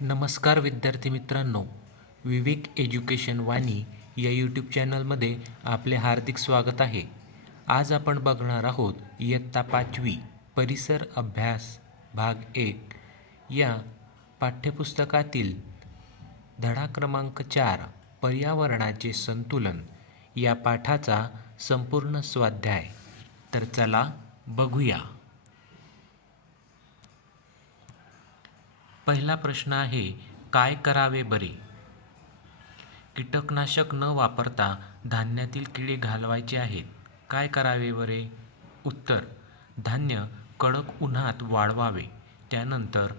नमस्कार विद्यार्थी मित्रांनो विवेक एज्युकेशन वाणी या यूट्यूब चॅनलमध्ये आपले हार्दिक स्वागत आहे. आज आपण बघणार आहोत इयत्ता पाचवी परिसर अभ्यास भाग एक. या पाठ्यपुस्तकातील धडा क्रमांक चार पर्यावरणाचे संतुलन या पाठाचा संपूर्ण स्वाध्याय. तर चला बघूया. पहिला प्रश्न आहे काय करावे बरे? कीटकनाशक न वापरता धान्यातील किडे घालवायचे आहेत काय करावे बरे? उत्तर धान्य कडक उन्हात वाळवावे त्यानंतर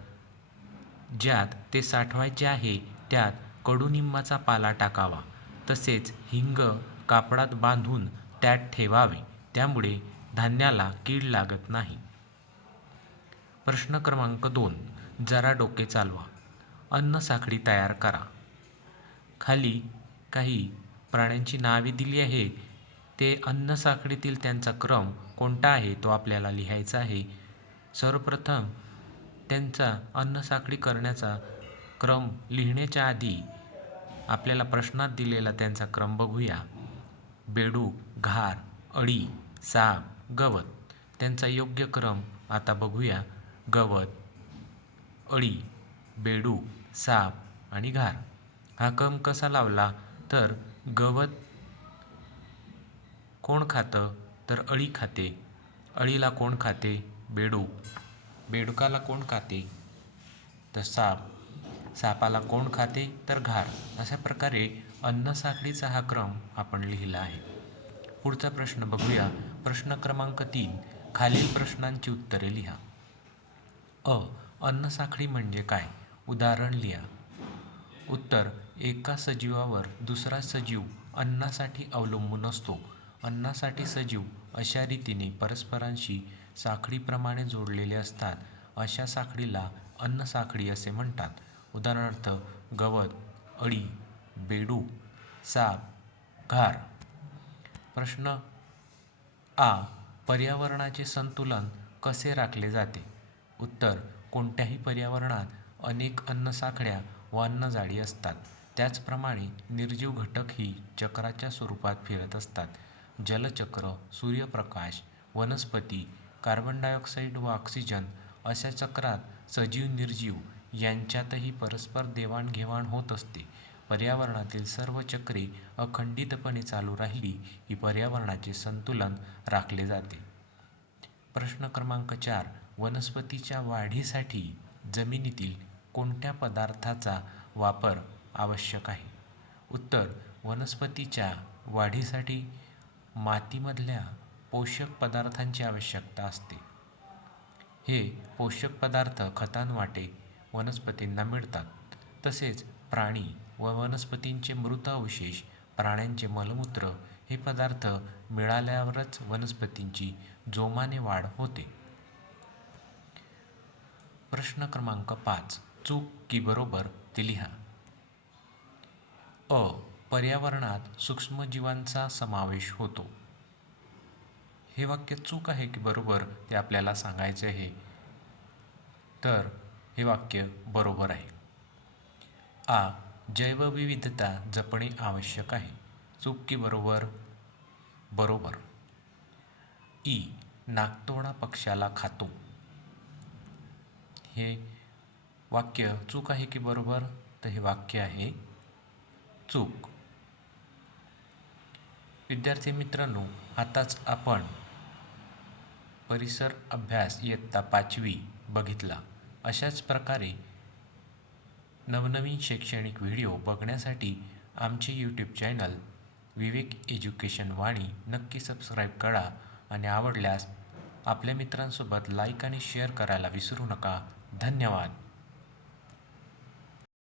ज्यात ते साठवायचे आहे त्यात कडुनिंबाचा पाला टाकावा तसेच हिंग कापडात बांधून त्यात ठेवावे त्यामुळे धान्याला कीड लागत नाही. प्रश्न क्रमांक दोन. जरा डोके चालवा. अन्न साखळी तयार करा. खाली काही प्राण्यांची नावे दिली आहे ते अन्न साखळीतील त्यांचा क्रम कोणता आहे तो आपल्याला लिहायचा आहे. सर्वप्रथम त्यांचा अन्न साखळी करण्याचा क्रम लिहिण्याच्या आधी आपल्याला प्रश्नात दिलेला त्यांचा क्रम बघूया. बेडू घार अळी साप गवत. त्यांचा योग्य क्रम आता बघूया. गवत अळी बेडूक साप आणि घार हा क्रम कसा लावला तर गवत कोण खातं तर अळी खाते. अळीला कोण खाते? बेडूक बेडुकाला कोण खाते? तर साप. सापाला कोण खाते? तर घार अशा प्रकारे अन्न साखळीचा हा क्रम आपण लिहिला आहे. पुढचा प्रश्न बघूया. प्रश्न क्रमांक तीन. खालील प्रश्नांची उत्तरे लिहा. अ. अन्नसाखळी म्हणजे काय? उदाहरण लिहा. उत्तर एका सजीवावर दुसरा सजीव अन्नासाठी अवलंबून असतो. अन्नासाठी सजीव अशा रीतीने परस्परांशी साखळीप्रमाणे जोडलेले असतात. अशा साखळीला अन्नसाखळी असे म्हणतात. उदाहरणार्थ गवत अळी बेडू साप घार. प्रश्न आ पर्यावरणाचे संतुलन कसे राखले जाते? उत्तर कोणत्याही पर्यावरणात अनेक अन्नसाखळ्या व अन्नजाळी असतात. त्याचप्रमाणे निर्जीव घटकही चक्राच्या स्वरूपात फिरत असतात. जलचक्र सूर्यप्रकाश वनस्पती कार्बन डायऑक्साईड व ऑक्सिजन अशा चक्रात सजीव निर्जीव यांच्यातही परस्पर देवाणघेवाण होत असते. पर्यावरणातील सर्व चक्रे अखंडितपणे चालू राहिली की पर्यावरणाचे संतुलन राखले जाते. प्रश्न क्रमांक चार. वनस्पतीच्या वाढीसाठी जमिनीतील कोणत्या पदार्थाचा वापर आवश्यक आहे? उत्तर वनस्पतीच्या वाढीसाठी मातीमधल्या पोषक पदार्थांची आवश्यकता असते. हे पोषक पदार्थ खतांवाटे वनस्पतींना मिळतात. तसेच प्राणी व वनस्पतींचे मृत अवशेष प्राण्यांचे मलमूत्र हे पदार्थ मिळाल्यावरच वनस्पतींची जोमाने वाढ होते. प्रश्न क्रमांक पाच. चूक की बरोबर ते लिहा. अ. पर्यावरणात सूक्ष्मजीवांचा समावेश होतो. हे वाक्य चूक आहे की बरोबर ते आपल्याला सांगायचे आहे. तर हे वाक्य बरोबर आहे. आ. जैवविविधता जपणे आवश्यक आहे. चूक की बरोबर बरोबर. ई. नागतोडा पक्षाला खातो. हे वाक्य चूक आहे की बरोबर? तर हे वाक्य आहे चूक. विद्यार्थी मित्रांनो आताच आपण परिसर अभ्यास इयत्ता पाचवी बघितला. अशाच प्रकारे नवनवीन शैक्षणिक व्हिडिओ बघण्यासाठी आमचे YouTube channel Vivek education Vani नक्की सबस्क्राईब करा आणि आवडल्यास आपल्या मित्रांसोबत लाईक आणि शेअर करायला विसरू नका. धन्यवाद.